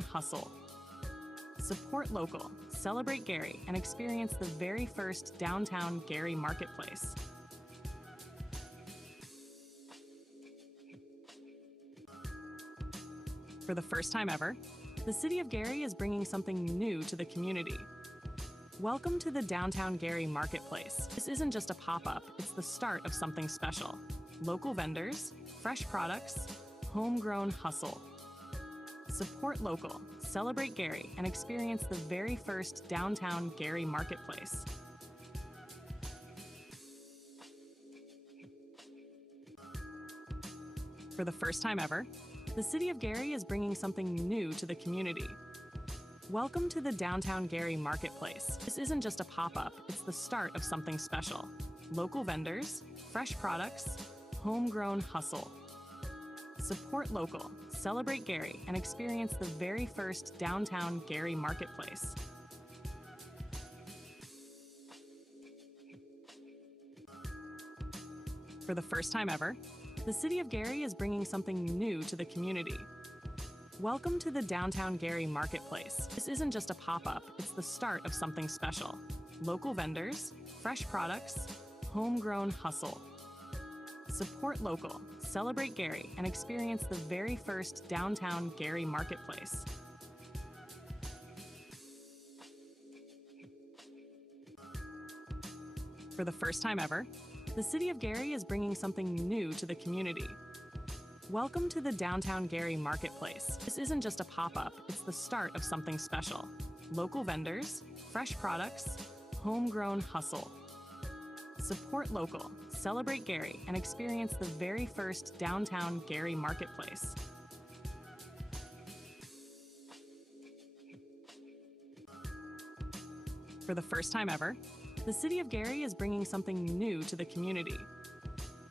Hustle. Support local, celebrate Gary, and experience the very first downtown Gary Marketplace. For the first time ever, the City of Gary is bringing something new to the community. Welcome to the Downtown Gary Marketplace. This isn't just a pop-up, it's the start of something special. Local vendors, fresh products, homegrown hustle. Support local, celebrate Gary, and experience the very first downtown Gary Marketplace. For the first time ever, the City of Gary is bringing something new to the community. Welcome to the Downtown Gary Marketplace. This isn't just a pop-up, it's the start of something special. Local vendors, fresh products, homegrown hustle. Support local, celebrate Gary, and experience the very first downtown Gary Marketplace. For the first time ever, the City of Gary is bringing something new to the community. Welcome to the Downtown Gary Marketplace. This isn't just a pop-up, it's the start of something special. Local vendors, fresh products, homegrown hustle. Support local, celebrate Gary, and experience the very first downtown Gary Marketplace. For the first time ever, the City of Gary is bringing something new to the community. Welcome to the Downtown Gary Marketplace. This isn't just a pop-up, it's the start of something special. Local vendors, fresh products, homegrown hustle. Support local, celebrate Gary, and experience the very first downtown Gary Marketplace. For the first time ever, the City of Gary is bringing something new to the community.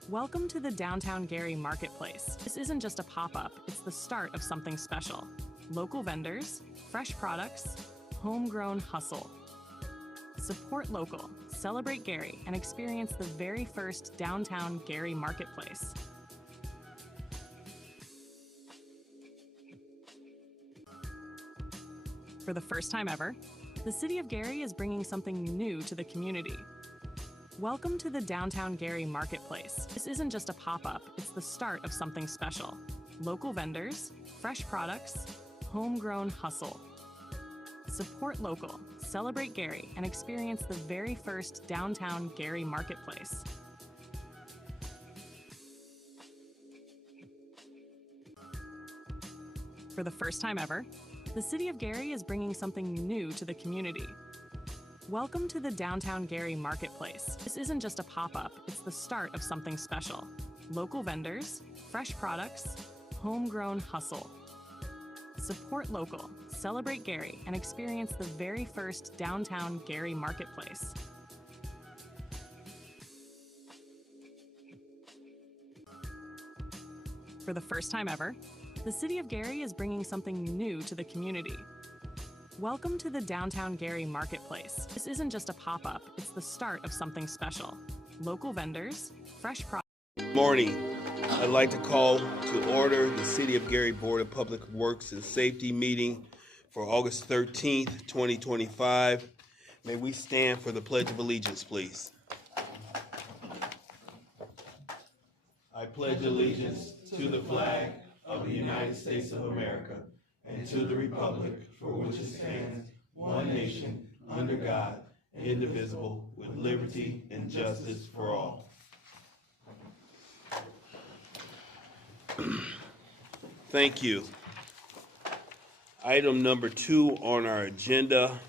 Welcome to the Downtown Gary Marketplace. This isn't just a pop-up, it's the start of something special. Local vendors, fresh products, homegrown hustle. Support local, celebrate Gary, and experience the very first downtown Gary Marketplace. For the first time ever, the City of Gary is bringing something new to the community. Welcome to the Downtown Gary Marketplace. This isn't just a pop-up, it's the start of something special. Local vendors, fresh products, homegrown hustle. Support local, celebrate Gary, and experience the very first downtown Gary Marketplace. For the first time ever, the City of Gary is bringing something new to the community. Welcome to the Downtown Gary Marketplace. This isn't just a pop-up, it's the start of something special. Local vendors, fresh products, homegrown hustle. Support local, celebrate Gary, and experience the very first downtown Gary Marketplace. For the first time ever, the City of Gary is bringing something new to the community. Welcome to the Downtown Gary Marketplace. This isn't just a pop-up, it's the start of something special. Local vendors, fresh products. Good morning. I'd like to call to order the City of Gary Board of Public Works and Safety meeting for August 13th, 2025. May we stand for the Pledge of Allegiance, please. I pledge allegiance to the flag of the United States of America and to the republic for which it stands, one nation, under God, indivisible, with liberty and justice for all. Thank you. Item number 2 on our agenda,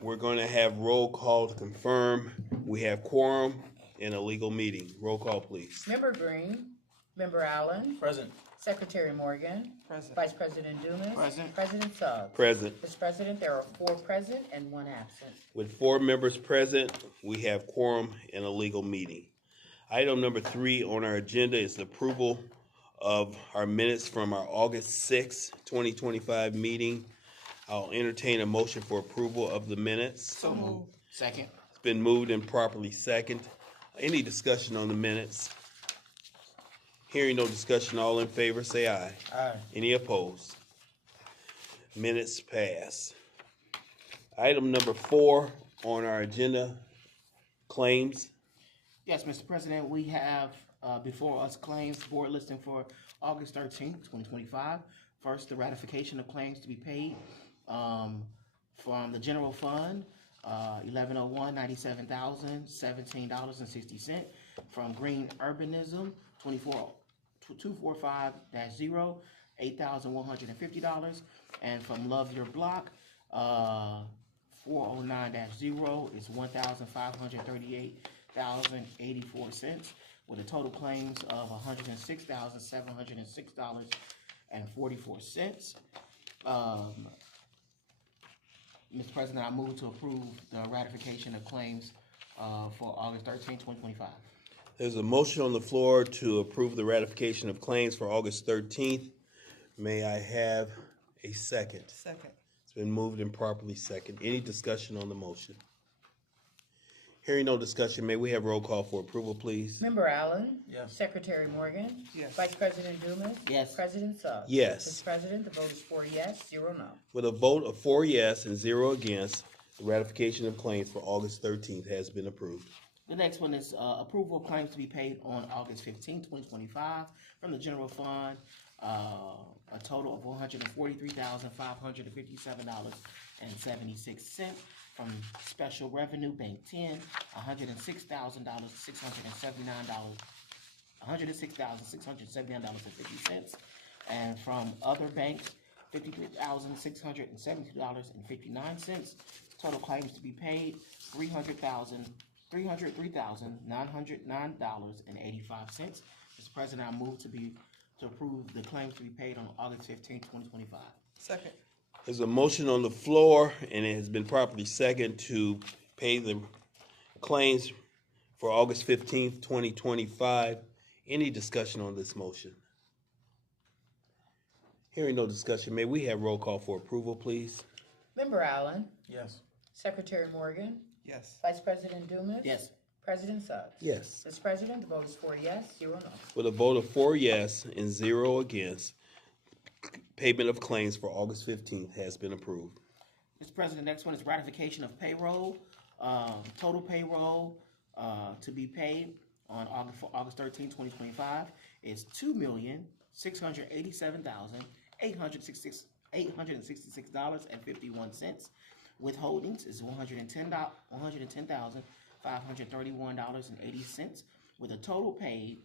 we're going to have roll call to confirm we have quorum in a legal meeting. Roll call, please. Member Green, Member Allen, Present. Secretary Morgan, Present. Vice President Dumas, Present. President Suggs. Present. Mr. President, there are 4 present and 1 absent. With 4 members present, we have quorum in a legal meeting. Item number 3 on our agenda is the approval of our minutes from our August 6, 2025 meeting. I'll entertain a motion for approval of the minutes. So moved. Second. It's been moved and properly second. Any discussion on the minutes? Hearing no discussion, all in favor say aye. Aye. Any opposed? Minutes pass. Item number 4 on our agenda, claims. Yes, Mr. President, we have before us claims board listing for August 13th, 2025. First, the ratification of claims to be paid from the general fund, 1101, $97,017.60. From Green Urbanism, 245-0, $8,150. And from Love Your Block, 409-0 is $1,538,084, with a total claims of $106,706.44. Mr. President, I move to approve the ratification of claims for August 13, 2025. There's a motion on the floor to approve the ratification of claims for August 13th. May I have a second? Second. It's been moved and properly second. Any discussion on the motion? Hearing no discussion, may we have roll call for approval, please? Member Allen? Yes. Secretary Morgan? Yes. Vice President Dumas? Yes. President Suggs? Yes. Mr. President, the vote is 4 yes, 0 no. With a vote of 4 yes and 0 against, the ratification of claims for August 13th has been approved. The next one is approval of claims to be paid on August 15, 2025 from the general fund, a total of $143,557.76. From Special Revenue Bank 10, $106,679.50. And from other banks, $53,672.59. Total claims to be paid, $303,909.85. Mr. President, I move to approve the claims to be paid on August 15, 2025. Second. There's a motion on the floor, and it has been properly seconded to pay the claims for August 15th, 2025. Any discussion on this motion? Hearing no discussion, may we have roll call for approval, please? Member Allen? Yes. Secretary Morgan? Yes. Vice President Dumas? Yes. President Suggs? Yes. Mr. President, the vote is 4 yes, 0 no. With a vote of 4 yes and 0 against, payment of claims for August 15th has been approved. Mr. President, next one is ratification of payroll. Total payroll to be paid on August 13, 2025 is $2,687,866.51. Withholdings is $110,531.80, with a total paid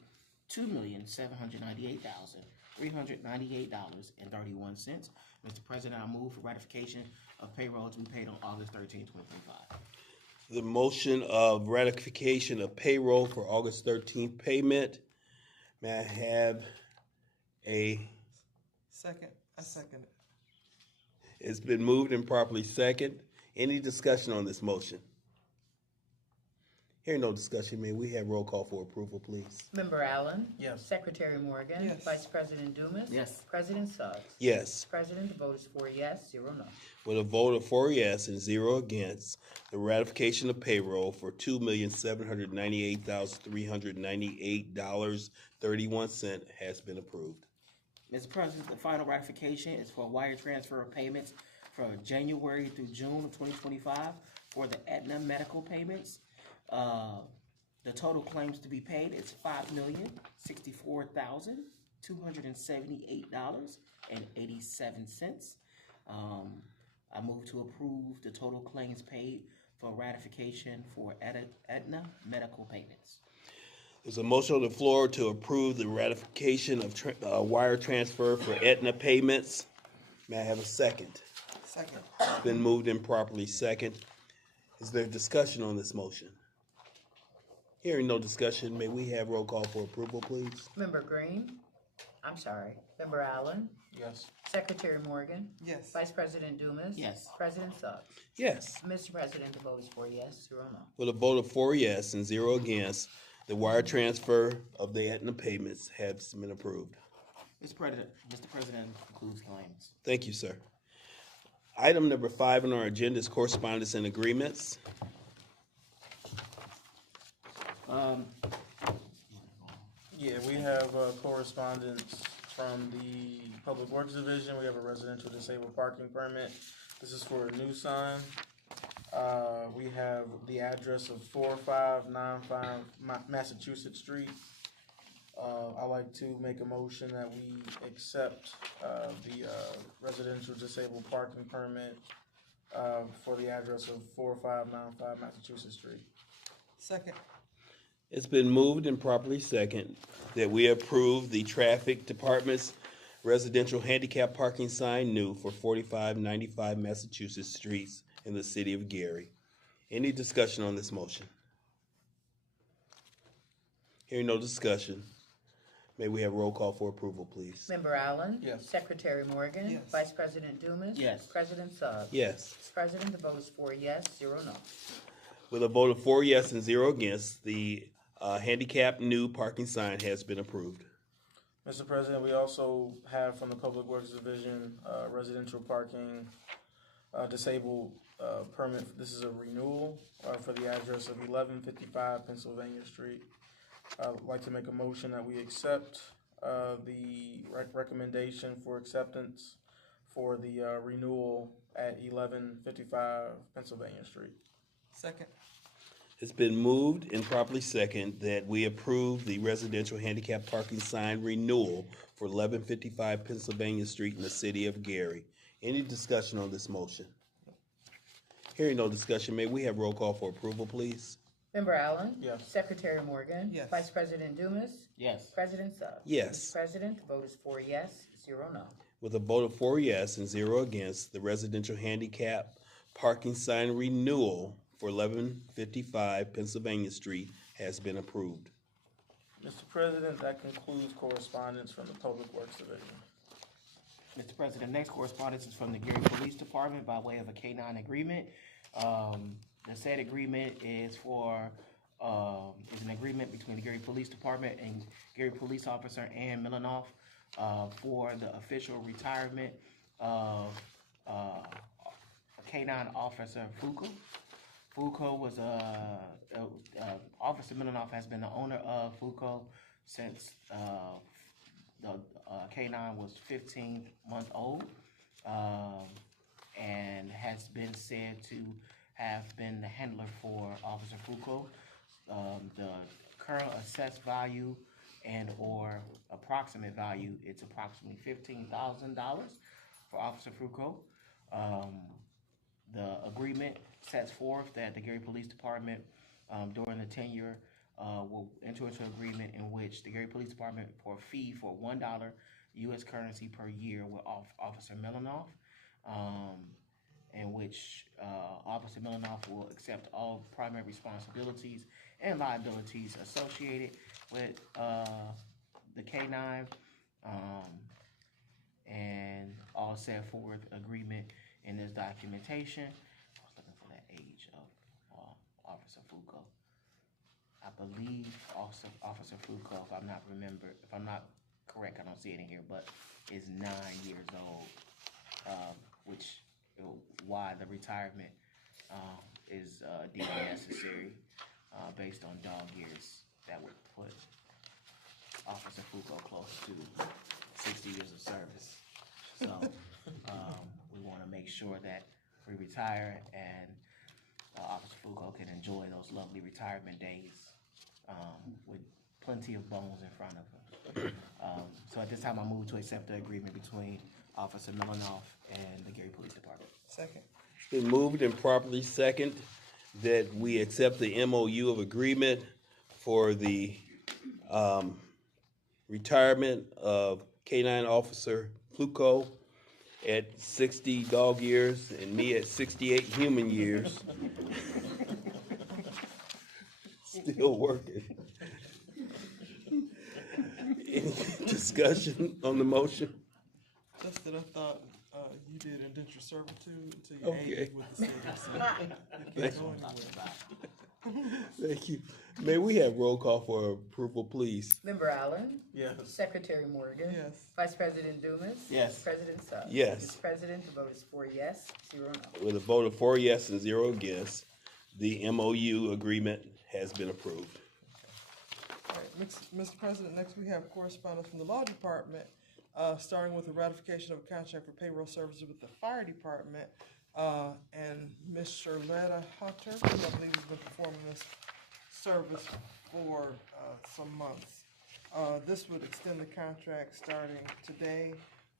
$2,798,398.31. Mr. President, I move for ratification of payroll to be paid on August 13, 2025. The motion of ratification of payroll for August 13th payment. May I have a? Second. I second it. It's been moved and properly second. Any discussion on this motion? Hearing no discussion, may we have roll call for approval, please? Member Allen? Yes. Secretary Morgan? Yes. Vice President Dumas? Yes. President Suggs? Yes. President, the vote is 4 yes, 0 no. With a vote of 4 yes and 0 against, the ratification of payroll for $2,798,398.31 has been approved. Mr. President, the final ratification is for wire transfer of payments for January through June of 2025 for the Aetna medical payments. The total claims to be paid is $5,064,278.87. I move to approve the total claims paid for ratification for Aetna medical payments. There's a motion on the floor to approve the ratification of wire transfer for Aetna payments. May I have a second? Second. It's been moved and properly second. Is there discussion on this motion? Hearing no discussion, may we have roll call for approval, please? Member Allen? Yes. Secretary Morgan? Yes. Vice President Dumas? Yes. President Suggs? Yes. Mr. President, the vote is 4 yes, 0 no. With a vote of 4 yes and 0 against, the wire transfer of the Aetna payments has been approved. Mr. President, concludes claims. Thank you, sir. Item number 5 on our agenda is correspondence and agreements. Yeah, we have correspondence from the Public Works Division. We have a residential disabled parking permit. This is for a new sign. We have the address of 4595 Massachusetts Street. I'd like to make a motion that we accept the residential disabled parking permit for the address of 4595 Massachusetts Street. Second. It's been moved and properly second that we approve the traffic department's residential handicap parking sign new for 4595 Massachusetts Streets in the city of Gary. Any discussion on this motion? Hearing no discussion, may we have roll call for approval, please? Member Allen? Yes. Secretary Morgan? Yes. Vice President Dumas? Yes. President Suggs? Yes. Mr. President, the vote is 4 yes, 0 no. With a vote of 4 yes and 0 against, the handicap new parking sign has been approved. Mr. President, we also have from the Public Works Division, residential parking, disabled, permit. This is a renewal, for the address of 1155 Pennsylvania Street. I'd like to make a motion that we accept, the recommendation for acceptance for the, renewal at 1155 Pennsylvania Street. Second. It's been moved and properly second that we approve the residential handicap parking sign renewal for 1155 Pennsylvania Street in the city of Gary. Any discussion on this motion? Hearing no discussion, may we have roll call for approval, please? Member Allen? Yes. Secretary Morgan? Yes. Vice President Dumas? Yes. President Suggs? Yes. Mr. President, the vote is 4 yes, 0 no. With a vote of 4 yes and 0 against, the residential handicap parking sign renewal for 1155 Pennsylvania Street has been approved. Mr. President, that concludes correspondence from the Public Works Division. Mr. President, next correspondence is from the Gary Police Department by way of a K-9 agreement. The said agreement is for, is an agreement between the Gary Police Department and Gary Police Officer Ann Milanoff for the official retirement of K-9 Officer Fuko. Fuko was Officer Milanoff has been the owner of Fuko since the K-9 was 15 months old, and has been said to have been the handler for Officer Fuko. The current assessed value and or approximate value, it's approximately $15,000 for Officer Fuko. The agreement sets forth that the Gary Police Department during the tenure will enter into an agreement in which the Gary Police Department for a fee for $1 U.S. currency per year with Officer Milanoff, in which Officer Milanoff will accept all primary responsibilities and liabilities associated with the K-9, and all set forth agreement in this documentation. I was looking for that age of Officer Fuko. I believe Officer Fuko, if I'm not correct, I don't see it in here, but is 9 years old, which why the retirement is deemed necessary based on dog years. That would put Officer Fuko close to 60 years of service. So we want to make sure that we retire and Officer Fuko can enjoy those lovely retirement days with plenty of bones in front of him. So at this time, I move to accept the agreement between Officer Milanoff and the Gary Police Department. Second. It's been moved and properly second that we accept the MOU of agreement for the retirement of K-9 Officer Fuko at 60 dog years and me at 68 human years. Still working. Any discussion on the motion? Just that I thought you did indentured servitude until you Okay. aged with the city. So you can't go anywhere. Thank you. May we have roll call for approval, please? Member Allen? Yes. Secretary Morgan? Yes. Vice President Dumas? Yes. President Suggs? Yes. Mr. President, the vote is 4 yes, 0 no. With a vote of 4 yes and 0 against, the MOU agreement has been approved. All right, Mr. President, next we have correspondence from the Law Department starting with the ratification of a contract for payroll services with the fire department. And Ms. Sherletta Hunter, who I believe has been performing this service for some months. This would extend the contract starting today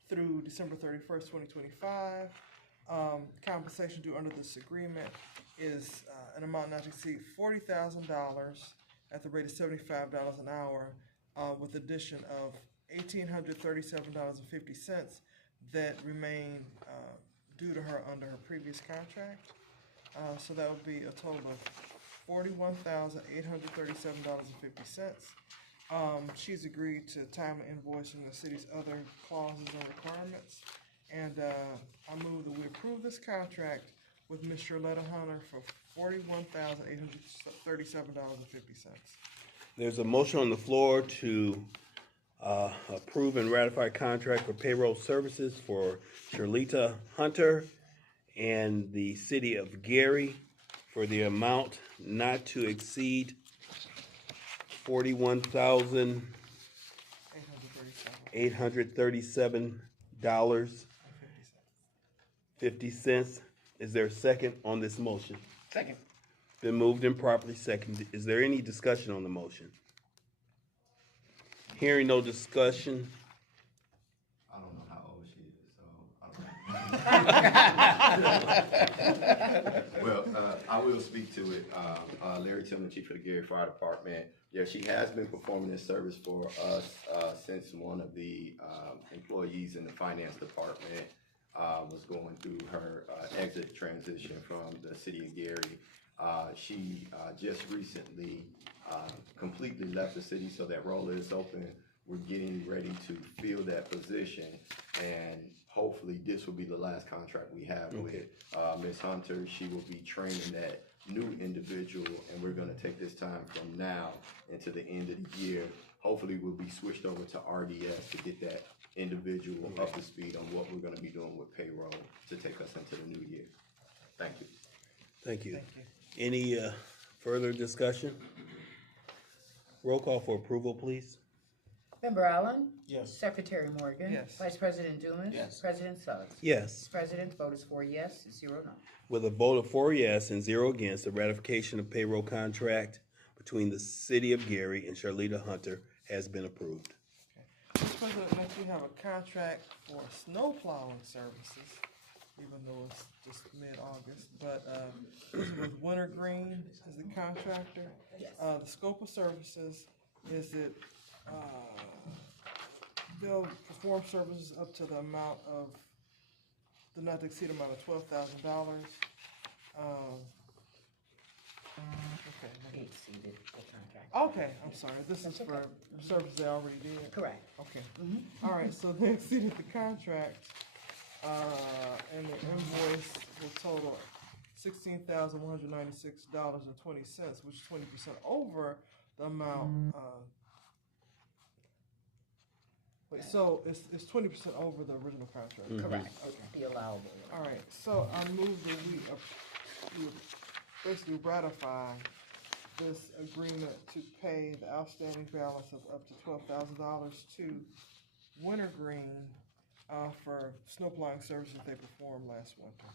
through December 31st, 2025. Compensation due under this agreement is an amount not to exceed $40,000 at the rate of $75 an hour, with addition of $1,837.50 that remain due to her under her previous contract. So that would be a total of $41,837.50. She's agreed to timely invoicing the city's other clauses and requirements. And I move that we approve this contract with Ms. Sherletta Hunter for $41,837.50. There's a motion on the floor to approve and ratify contract for payroll services for Sherletta Hunter and the city of Gary for the amount not to exceed $41,837.50. Is there a second on this motion? Second. Been moved and properly seconded. Is there any discussion on the motion? Hearing no discussion. I don't know how old she is, so I don't know. Well, I will speak to it. Larry Tillman, Chief of the Gary Fire Department. Yeah, she has been performing this service for us since one of the employees in the finance department was going through her exit transition from the city of Gary. She just recently completely left the city, so that role is open. We're getting ready to fill that position, and hopefully this will be the last contract we have with Ms. Hunter. She will be training that new individual, and we're going to take this time from now into the end of the year. Hopefully we'll be switched over to RDS to get that individual up to speed on what we're going to be doing with payroll to take us into the new year. Thank you. Thank you. Any further discussion? Roll call for approval, please. Member Allen? Yes. Secretary Morgan? Yes. Vice President Dumas? Yes. President Suggs? Yes. Mr. President, the vote is 4 yes, 0 no. With a vote of 4 yes and 0 against, the ratification of payroll contract between the city of Gary and Sherletta Hunter has been approved. Mr. President, next we have a contract for snow plowing services, even though it's just mid-August, but this is with Wintergreen is the contractor. The scope of services is that they'll perform services up to the amount of the not to exceed amount of $12,000. Exceeded the contract. Okay, I'm sorry. This is That's for okay. services they already did. Correct. Okay. All right. So they exceeded the contract, and the invoice will total $16,196.20, which is 20% over the amount. So it's 20% over the original contract. Correct. Okay. The allowable. All right. So I move that we basically ratify this agreement to pay the outstanding balance of up to $12,000 to Wintergreen for snow plowing services they performed last winter.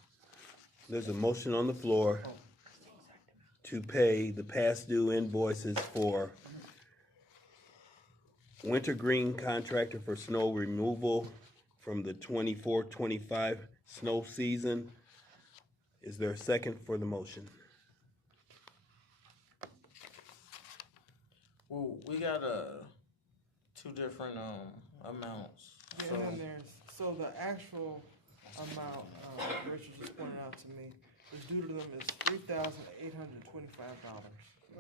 There's a motion on the floor to pay the past due invoices for Wintergreen contractor for snow removal from the 24-25 snow season. Is there a second for the motion? Well, we got two different amounts. Yeah, and then so the actual amount Rachel just pointed out to me is due to them is $3,825.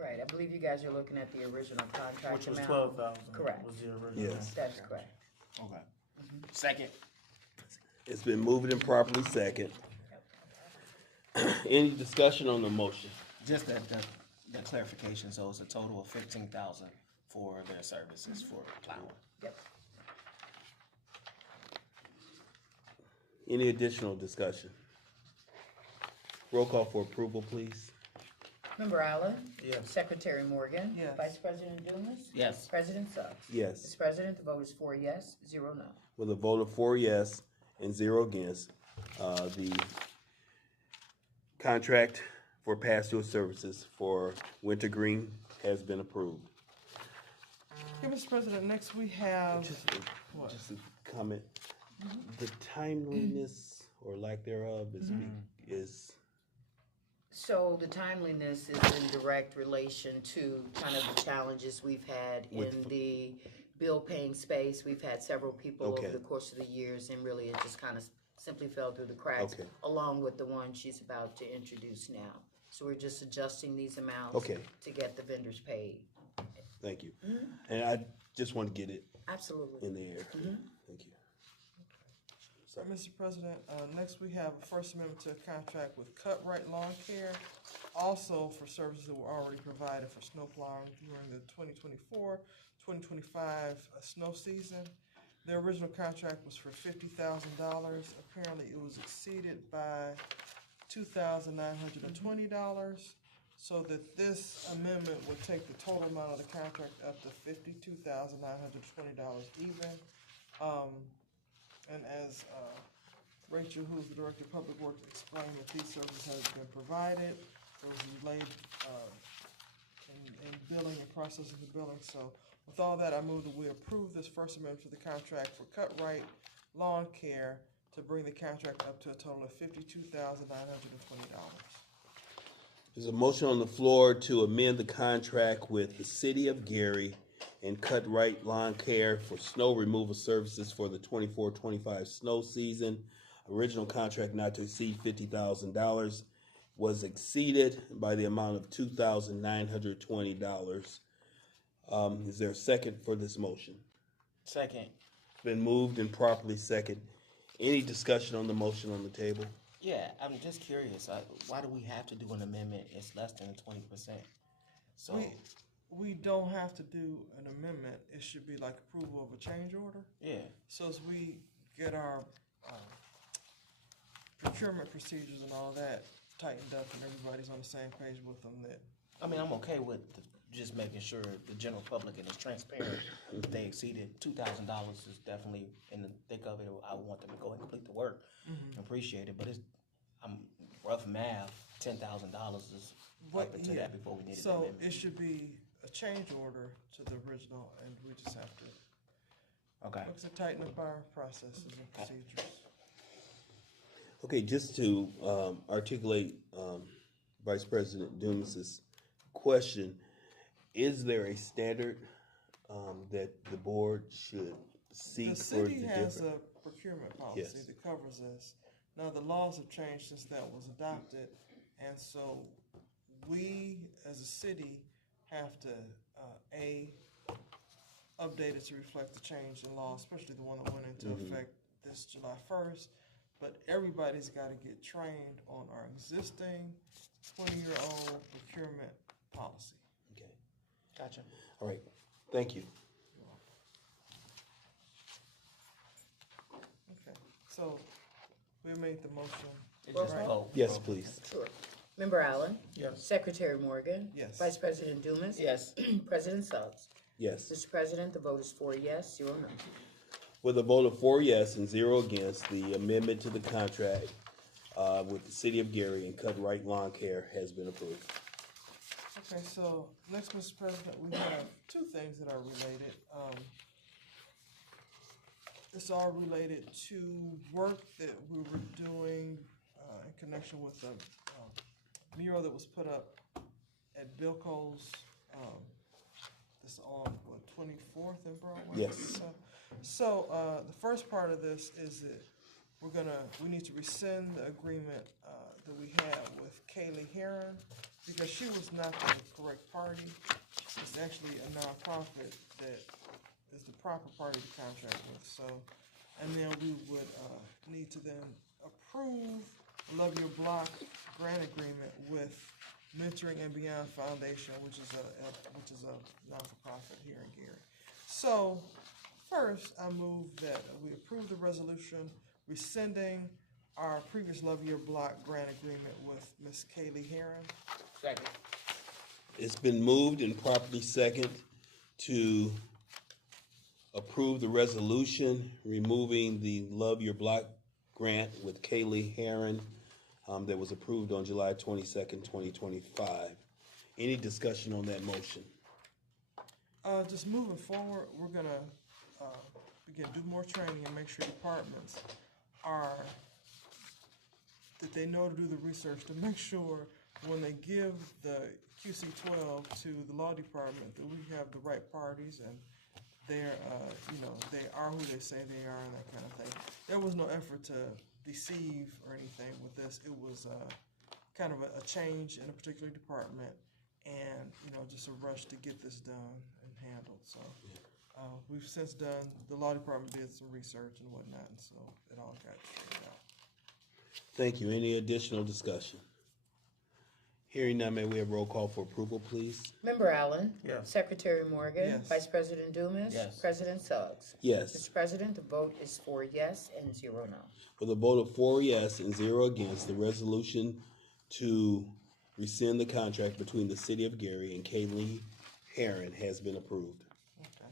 Right, I believe you guys are looking at the original contract Which was amount. 12,000. Correct. Was the original. Yes. That's correct. Okay. Second. It's been moved and properly second. Any discussion on the motion? Just the clarification, so it's a total of 15,000 for their services for plowing. Yep. Any additional discussion? Roll call for approval, please. Member Allen? Yes. Secretary Morgan? Yes. Vice President Dumas? Yes. President Suggs? Yes. Mr. President, the vote is 4 yes, 0 no. With a vote of 4 yes and 0 against, the contract for pastoral services for Wintergreen has been approved. Okay, Mr. President, next we have, what? Just a comment. The timeliness or lack thereof is So the timeliness is in direct relation to kind of the challenges we've had in the bill paying space. We've had several people over Okay. the course of the years, and really it just kind of simply fell through the cracks, Okay. along with the one she's about to introduce now. So we're just adjusting these amounts Okay. to get the vendors paid. Thank you. And I just want to get it Absolutely. in the air. Thank you. So, Mr. President, next we have a First Amendment to a contract with Cut Right Lawn Care, also for services that were already provided for snow plowing during the 2024-2025 snow season. The original contract was for $50,000. Apparently, it was exceeded by $2,920, so that this amendment would take the total amount of the contract up to $52,920 even. And as Rachel, who's the Director of Public Works, explained, that these services have been provided, there was delayed in billing and processing the billing. So with all that, I move that we approve this First Amendment to the contract for Cut Right Lawn Care to bring the contract up to a total of $52,920. There's a motion on the floor to amend the contract with the City of Gary and Cut Right Lawn Care for snow removal services for the 24-25 snow season. Original contract not to exceed $50,000 was exceeded by the amount of $2,920. Is there a second for this motion? Second. It's been moved and properly second. Any discussion on the motion on the table? Yeah, I'm just curious. Why do we have to do an amendment? It's less than 20%. So, We don't have to do an amendment. It should be like approval of a change order. yeah. So as we get our procurement procedures and all that tightened up and everybody's on the same page with them, that I mean, I'm okay with just making sure the general public and it's transparent. If they exceeded $2,000 is definitely in the thick of it. I want them to go and complete the work. Appreciate it, but I'm rough math. $10,000 is up into that before we needed the So amendment. it should be a change order to the original, and we just have to Okay. look to tighten up our processes and procedures. Okay, just to articulate Vice President Dumas's question, is there a standard that the board should seek The for the city has different? a procurement policy Yes. that covers this. Now, the laws have changed since that was adopted, and so we, as a city, have to, update it to reflect the change in law, especially the one that went into effect this July 1st. But everybody's got to get trained on our existing 20-year-old procurement policy. Okay, Gotcha. all right, thank you. Okay, so we made the motion. It's just Right. vote. Yes, please. Sure. Member Allen? Yes. Secretary Morgan? Yes. Vice President Dumas? Yes. President Suggs? Yes. Mr. President, the vote is 4 yes, 0 no. With a vote of 4 yes and 0 against, the amendment to the contract with the City of Gary and Cut Right Lawn Care has been approved. Okay, so next, Mr. President, we have two things that are related. It's all related to work that we were doing in connection with the mural that was put up at Bilko's, this on, what, 24th and Broadway? Yes. So, the first part of this is that we need to rescind the agreement that we had with Kaylee Heron, because she was not the correct party. It's actually a nonprofit that is the proper party to contract with, so. And then we would need to then approve a Love Your Block grant agreement with Mentoring and Beyond Foundation, which is a non-for-profit here in Gary. So, first, I move that we approve the resolution rescinding our previous Love Your Block grant agreement with Ms. Kaylee Heron. Second. It's been moved and properly second to approve the resolution removing the Love Your Block grant with Kaylee Heron that was approved on July 22nd, 2025. Any discussion on that motion? Just moving forward, we're gonna, again, do more training and make sure departments that they know to do the research to make sure when they give the QC 12 to the law department that we have the right parties and they're, they are who they say they are and that kind of thing. There was no effort to deceive or anything with this. It was kind of a change in a particular department and, just a rush to get this done and handled. So we've since done, the law department did some research and whatnot, and so it all got straightened out. Thank you. Any additional discussion? Hearing none, may we have roll call for approval, please? Member Allen? Yes. Secretary Morgan? Yes. Vice President Dumas? Yes. President Suggs? Yes. Mr. President, the vote is 4 yes and 0 no. With a vote of 4 yes and 0 against, the resolution to rescind the contract between the City of Gary and Kaylee Heron has been approved. Okay.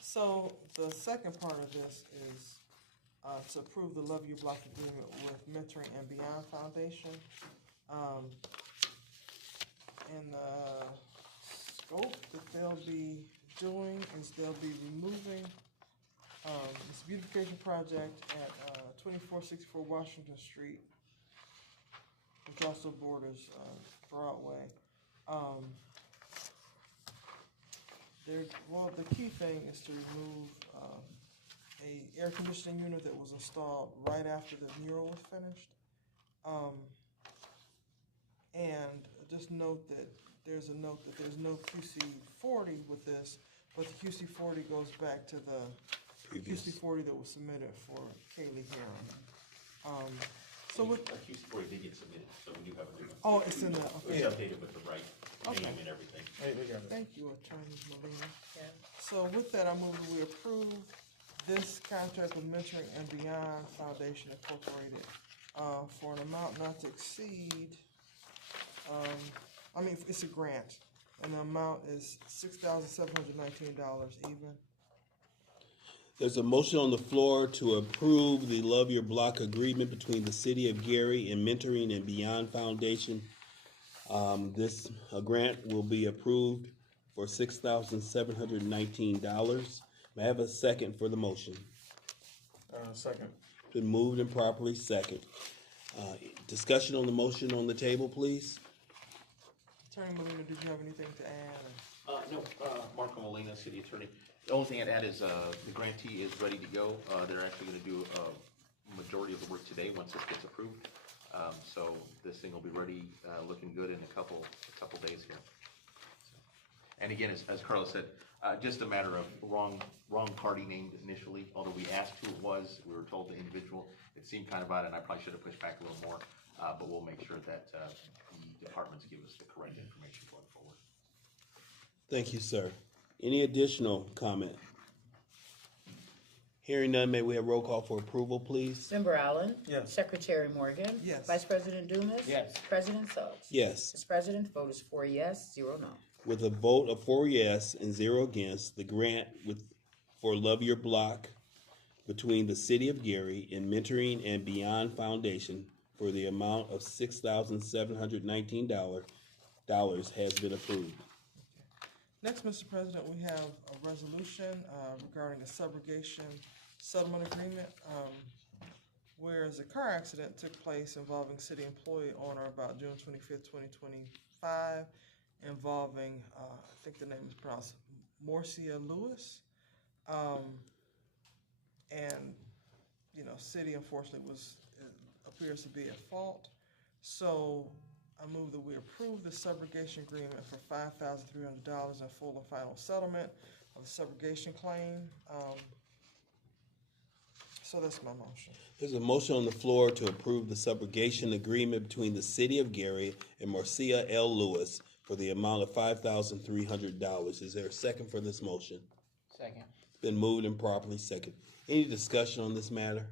So the second part of this is to approve the Love You Block agreement with Mentoring and Beyond Foundation. And the scope that they'll be doing is they'll be removing this beautification project at 2464 Washington Street, which also borders Broadway. The key thing is to remove a air conditioning unit that was installed right after the mural was finished. And just note that there's no QC 40 with this, but the QC 40 goes back to the Previous. QC 40 that was submitted for Kaylee Heron. So with, QC 40 did get submitted, so we do have a new one. oh, it's in the, It's okay, updated with the right Okay. name and everything. We got it. thank you, Attorney Molina. Yeah. So with that, I move that we approve this contract with Mentoring and Beyond Foundation Incorporated for an amount not to exceed, it's a grant, and the amount is $6,719 even. There's a motion on the floor to approve the Love Your Block agreement between the City of Gary and Mentoring and Beyond Foundation. This grant will be approved for $6,719. May I have a second for the motion? Second. Been moved and properly second. Discussion on the motion on the table, please. Attorney Molina, did you have anything to add? No, Marco Molina, City Attorney. The only thing I'd add is, the grantee is ready to go. They're actually gonna do a majority of the work today, once this gets approved. So this thing will be ready, looking good in a couple days here. And again, as Carlos said, just a matter of wrong party named initially, although we asked who it was, we were told the individual. It seemed kind of odd, and I probably should have pushed back a little more, but we'll make sure that, the departments give us the correct information going forward. Thank you, sir. Any additional comment? Hearing none, may we have roll call for approval, please? Member Allen? Yes. Secretary Morgan? Yes. Vice President Dumas? Yes. President Suggs? Yes. Mr. President, the vote is 4 yes, 0 no. With a vote of 4 yes and 0 against, the grant for Love Your Block between the City of Gary and Mentoring and Beyond Foundation for the amount of $6,719 has been approved. Next, Mr. President, we have a resolution regarding a subrogation settlement agreement. Whereas a car accident took place involving city employee on or about June 25th, 2025, involving, I think the name is pronounced Marcia Lewis. And, city unfortunately appears to be at fault. So I move that we approve the subrogation agreement for $5,300 in full and final settlement of the subrogation claim. So that's my motion. There's a motion on the floor to approve the subrogation agreement between the City of Gary and Marcia L. Lewis for the amount of $5,300. Is there a second for this motion? Second. It's been moved and properly second. Any discussion on this matter?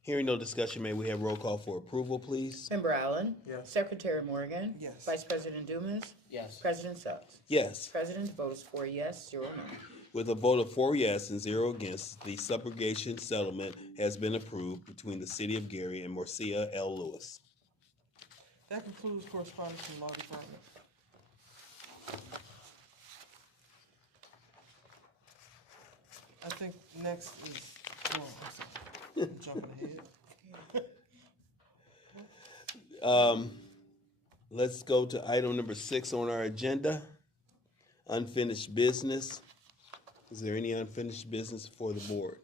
Hearing no discussion, may we have roll call for approval, please? Member Allen? Yes. Secretary Morgan? Yes. Vice President Dumas? Yes. President Suggs? Yes. President, the vote is 4 yes, 0 no. With a vote of 4 yes and 0 against, the subrogation settlement has been approved between the City of Gary and Marcia L. Lewis. That concludes correspondence from the Law Department. I think next is, oh, I'm sorry, I'm jumping ahead. Let's go to item number 6 on our agenda, unfinished business. Is there any unfinished business for the board?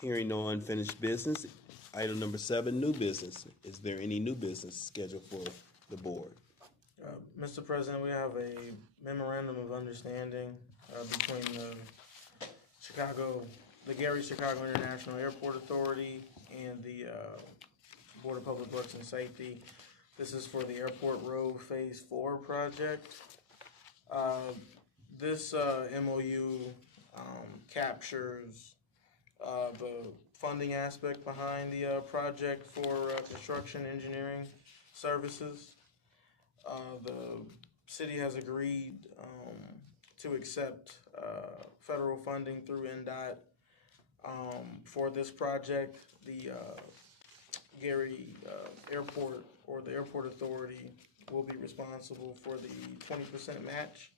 Hearing no unfinished business, item number 7, new business. Is there any new business scheduled for the board? Mr. President, we have a memorandum of understanding between the Gary Chicago International Airport Authority and the Board of Public Works and Safety. This is for the Airport Road Phase 4 project. This MOU captures the funding aspect behind the project for construction engineering services. The city has agreed to accept federal funding through NDOT for this project. The Gary Airport, or the Airport Authority, will be responsible for the 20% match,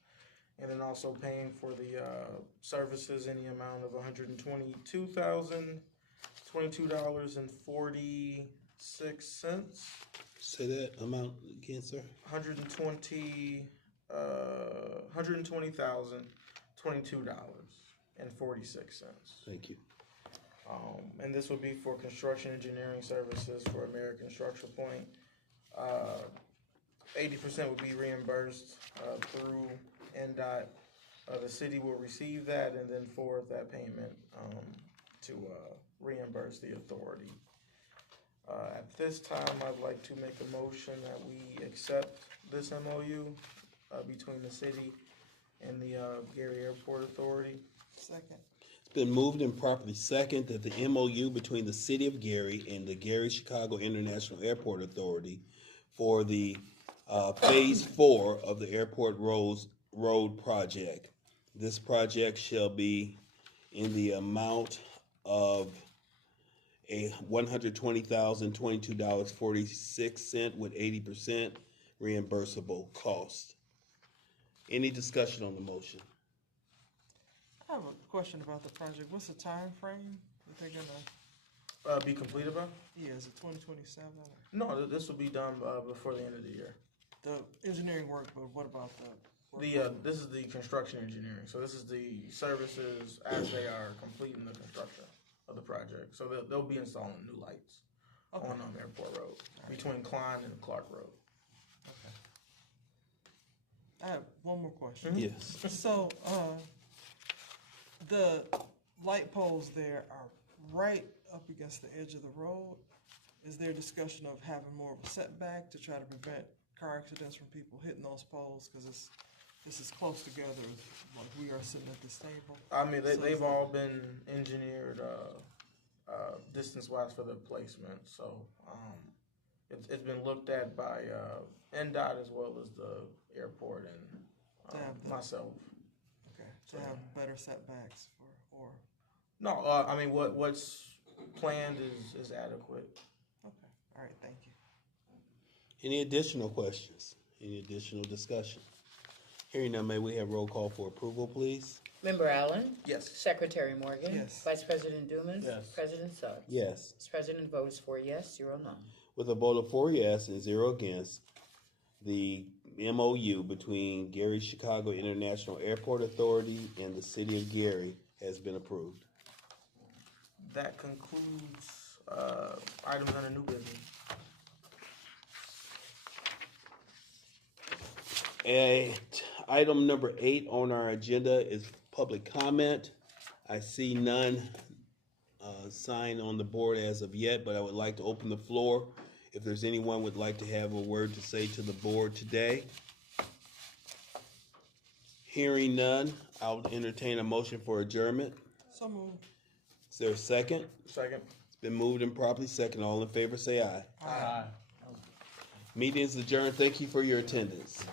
and then also paying for the services in the amount of $122.46. Say that amount again, sir. $120,022.46. Thank you. And this would be for construction engineering services for American Structure Point. 80% would be reimbursed through NDOT. The city will receive that and then forward that payment to reimburse the authority. At this time, I'd like to make a motion that we accept this MOU between the city and the Gary Airport Authority. Second. It's been moved and properly second that the MOU between the City of Gary and the Gary Chicago International Airport Authority for the Phase 4 of the Airport Road project. This project shall be in the amount of $120,022.46 with 80% reimbursable cost. Any discussion on the motion? I have a question about the project. What's the time frame that they're gonna? Be completed by? Yeah, is it 2027? No, this will be done before the end of the year. The engineering work, but what about the? This is the construction engineering. So this is the services as they are completing the construction of the project. So they'll be installing new lights on Airport Road between Klein and Clark Road. Okay. I have one more question. Yes. So, the light poles there are right up against the edge of the road. Is there discussion of having more of a setback to try to prevent car accidents from people hitting those poles? Because this is close together, like we are sitting at this table. I mean, they've all been engineered distance-wise for the placement. So it's been looked at by NDOT as well as the airport and myself. Okay, to have better setbacks or? No, I mean, what's planned is adequate. Okay, all right, thank you. Any additional questions? Any additional discussion? Hearing none, may we have roll call for approval, please? Member Allen? Yes. Secretary Morgan? Yes. Vice President Dumas? Yes. President Suggs? Yes. Mr. President, vote is 4 yes, 0 no. With a vote of 4 yes and 0 against, the MOU between Gary Chicago International Airport Authority and the City of Gary has been approved. That concludes items under new business. And item number 8 on our agenda is public comment. I see none signed on the board as of yet, but I would like to open the floor if there's anyone would like to have a word to say to the board today. Hearing none, I'll entertain a motion for adjournment. So moved. Is there a second? Second. It's been moved and properly second. All in favor, say aye. Aye. Meeting is adjourned. Thank you for your attendance.